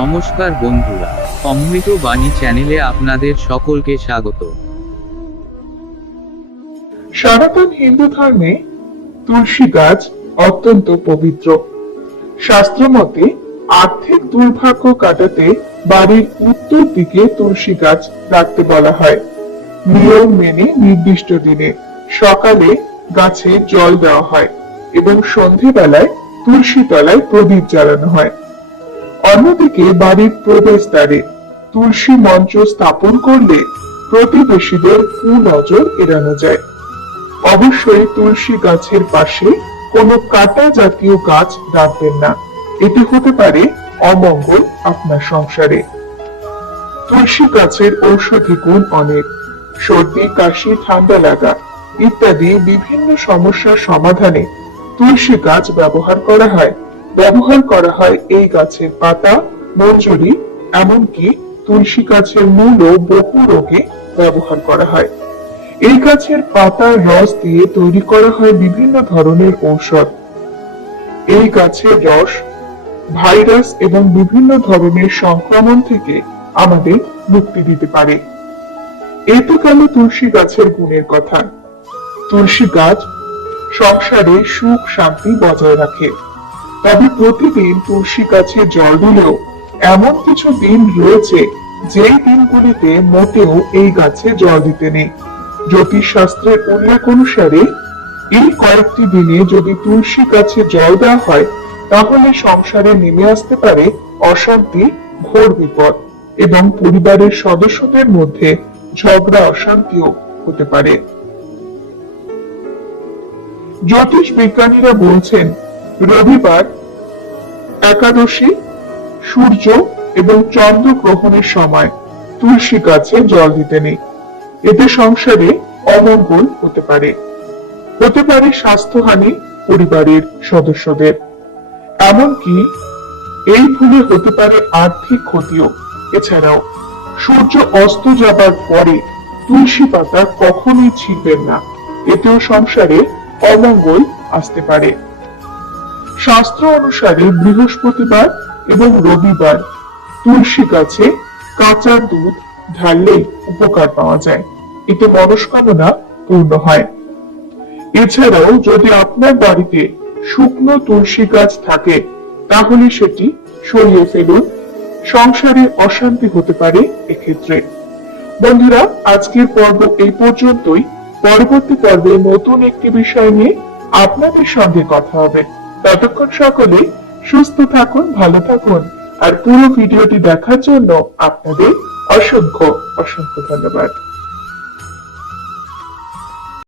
নমস্কার বন্ধুরা, অমৃত বাণী চ্যানেলে আপনাদের সকলকে স্বাগত। সনাতন হিন্দু ধর্মে তুলসী গাছ অত্যন্ত পবিত্র। শাস্ত্র মতে আর্থিক দুর্ভাগ্য কাটাতে বাড়ির উত্তর দিকে তুলসী গাছ রাখতে বলা হয়। নিয়ম মেনে নির্দিষ্ট দিনে সকালে গাছে জল দেওয়া হয় এবং সন্ধেবেলায় তুলসী তলায় প্রদীপ জ্বালানো হয়। অন্যদিকে বাড়ির প্রবেশদ্বারে তুলসী মঞ্চ স্থাপন করলে প্রতিবেশীদের কুনজর এড়ানো যায়। অবশ্যই তুলসী গাছের পাশে কোনো কাটা জাতীয় গাছ রাখবেন না, এতে হতে পারে অমঙ্গল আপনার সংসারে। তুলসী গাছের ঔষধি গুণ অনেক। সর্দি, কাশি, ঠান্ডা লাগা ইত্যাদি বিভিন্ন সমস্যার সমাধানে তুলসী গাছ ব্যবহার করা হয় এই গাছের পাতা, মঞ্জরি, এমনকি তুলসী গাছের মূলও বহু রোগে ব্যবহার করা হয়। এই গাছের পাতার রস দিয়ে তৈরি করা হয় বিভিন্ন ধরনের ঔষধ। এই গাছের রস ভাইরাস এবং বিভিন্ন ধরনের সংক্রমণ থেকে আমাদের মুক্তি দিতে পারে। এই তো গেল তুলসী গাছের গুণের কথা। তুলসী গাছ সংসারে সুখ শান্তি বজায় রাখে। তবে প্রতিদিন তুলসী গাছে জল দিলেও এমন কিছু দিন রয়েছে যেই দিনগুলিতে মোটেও এই গাছে জল দিতে নেই। জ্যোতিষ শাস্ত্রের উল্লেখ অনুসারে এই কয়েকটি দিনে যদি তুলসী গাছে জল দেওয়া হয় তাহলে সংসারে নেমে আসতে পারে অশান্তি, ঘোর বিপদ এবং পরিবারের সদস্যদের মধ্যে ঝগড়া অশান্তিও হতে পারে। জ্যোতিষ বিজ্ঞানীরা বলছেন রবিবার, একাদশী, সূর্য এবং চন্দ্র গ্রহণের সময় তুলসী গাছে জল দিতে নেই। এতে সংসারে অমঙ্গল হতে পারে স্বাস্থ্যহানি পরিবারের সদস্যদের। এমনকি এই ভুলে হতে পারে আর্থিক ক্ষতিও। এছাড়াও সূর্য অস্ত যাবার পরে তুলসী পাতা কখনোই ছিঁড়বেন না, এতেও সংসারে অমঙ্গল আসতে পারে। শাস্ত্র অনুসারে বৃহস্পতিবার এবং রবিবার তুলসী গাছে কাঁচা দুধ ঢাললেই উপকার পাওয়া যায়, এতে মনস্কামনা পূর্ণ হয়। এছাড়াও যদি আপনার বাড়িতে শুকনো তুলসী গাছ থাকে তাহলে সেটি সরিয়ে ফেলুন, সংসারে অশান্তি হতে পারে এক্ষেত্রে। বন্ধুরা, আজকের পর্ব এই পর্যন্তই। পরবর্তী পর্বে নতুন একটি বিষয় নিয়ে আপনাদের সঙ্গে কথা হবে। ততক্ষণ সকলে সুস্থ থাকুন, ভালো থাকুন, আর পুরো ভিডিওটি দেখার জন্য আপনাদের অসংখ্য ধন্যবাদ।